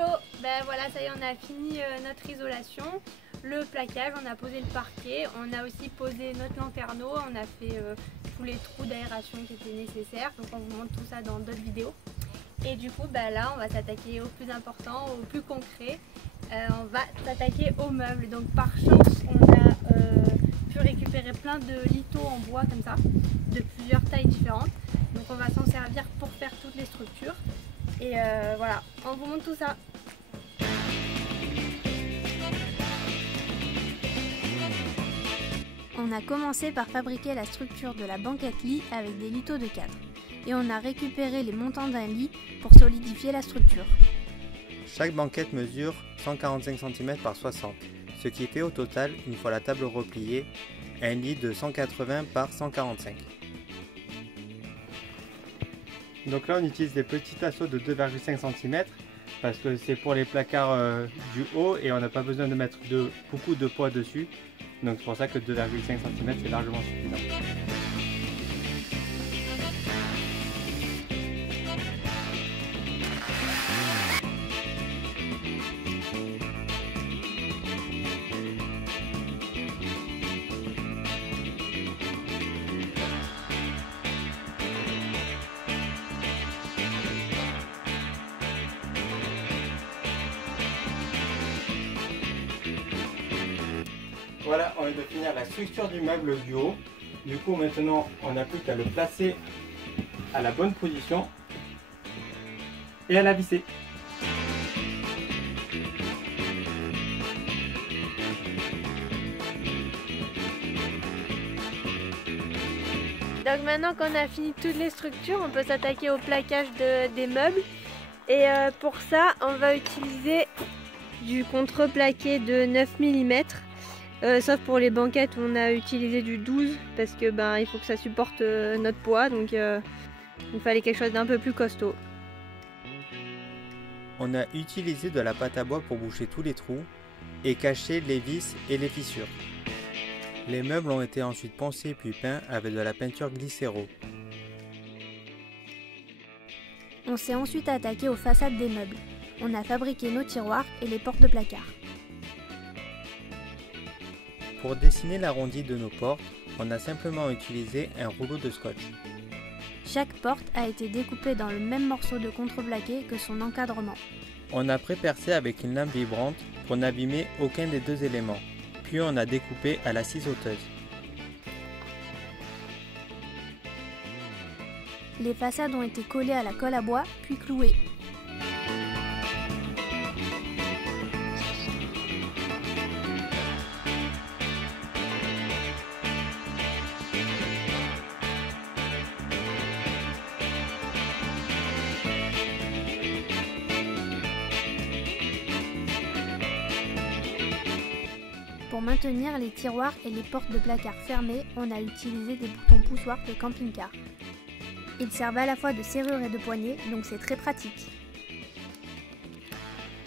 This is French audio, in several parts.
Hello, ben voilà, ça y est, on a fini notre isolation, le plaquage, on a posé le parquet, on a aussi posé notre lanterneau, on a fait tous les trous d'aération qui étaient nécessaires, donc on vous montre tout ça dans d'autres vidéos. Et du coup, ben là, on va s'attaquer au plus important, au plus concret, on va s'attaquer aux meubles. Donc par chance, on a pu récupérer plein de lithos en bois comme ça, de plusieurs tailles différentes. Donc on va s'en servir pour faire toutes les structures. Et voilà, on vous montre tout ça. On a commencé par fabriquer la structure de la banquette lit avec des lithos de cadre. Et on a récupéré les montants d'un lit pour solidifier la structure. Chaque banquette mesure 145 cm par 60, ce qui fait au total, une fois la table repliée, un lit de 180 par 145. Donc là on utilise des petits asseaux de 2,5 cm parce que c'est pour les placards du haut et on n'a pas besoin de mettre beaucoup de poids dessus. Donc c'est pour ça que 2,5 cm c'est largement suffisant. Voilà, on vient de finir la structure du meuble du haut. Du coup, maintenant, on n'a plus qu'à le placer à la bonne position et à la visser. Donc maintenant qu'on a fini toutes les structures, on peut s'attaquer au plaquage des meubles. Et pour ça, on va utiliser du contreplaqué de 9 mm. Sauf pour les banquettes où on a utilisé du 12 parce que il faut que ça supporte notre poids, donc il fallait quelque chose d'un peu plus costaud. On a utilisé de la pâte à bois pour boucher tous les trous et cacher les vis et les fissures. Les meubles ont été ensuite poncés puis peints avec de la peinture glycéro. On s'est ensuite attaqué aux façades des meubles. On a fabriqué nos tiroirs et les portes de placard. Pour dessiner l'arrondi de nos portes, on a simplement utilisé un rouleau de scotch. Chaque porte a été découpée dans le même morceau de contreplaqué que son encadrement. On a pré-percé avec une lame vibrante pour n'abîmer aucun des deux éléments, puis on a découpé à la scie sauteuse. Les façades ont été collées à la colle à bois, puis clouées. Pour maintenir les tiroirs et les portes de placard fermées, on a utilisé des boutons poussoirs de camping-car. Ils servent à la fois de serrure et de poignée, donc c'est très pratique.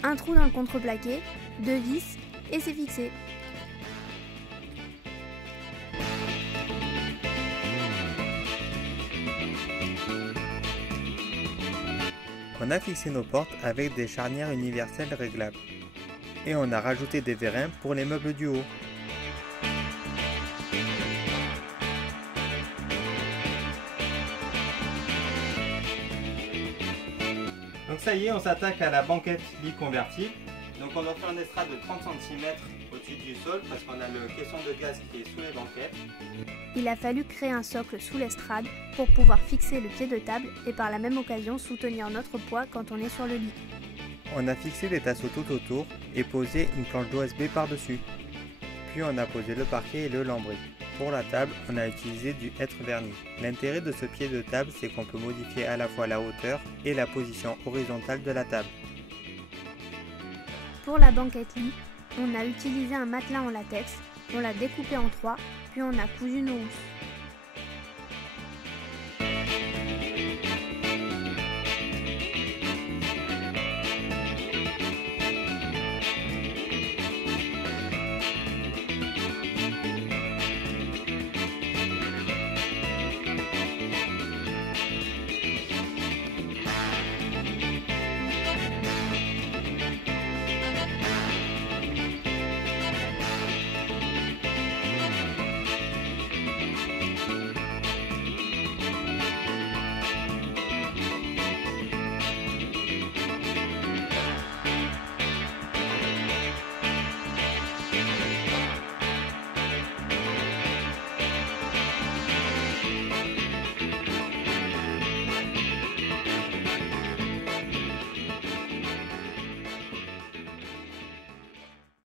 Un trou dans le contreplaqué, 2 vis et c'est fixé. On a fixé nos portes avec des charnières universelles réglables. Et on a rajouté des vérins pour les meubles du haut. Donc ça y est, on s'attaque à la banquette lit convertible. Donc on a fait un estrade de 30 cm au-dessus du sol parce qu'on a le caisson de gaz qui est sous les banquettes. Il a fallu créer un socle sous l'estrade pour pouvoir fixer le pied de table et par la même occasion soutenir notre poids quand on est sur le lit. On a fixé les tasseaux tout autour et posé une planche d'OSB par-dessus. Puis on a posé le parquet et le lambris. Pour la table, on a utilisé du hêtre verni. L'intérêt de ce pied de table, c'est qu'on peut modifier à la fois la hauteur et la position horizontale de la table. Pour la banquette lit, on a utilisé un matelas en latex, on l'a découpé en 3, puis on a cousu nos housses.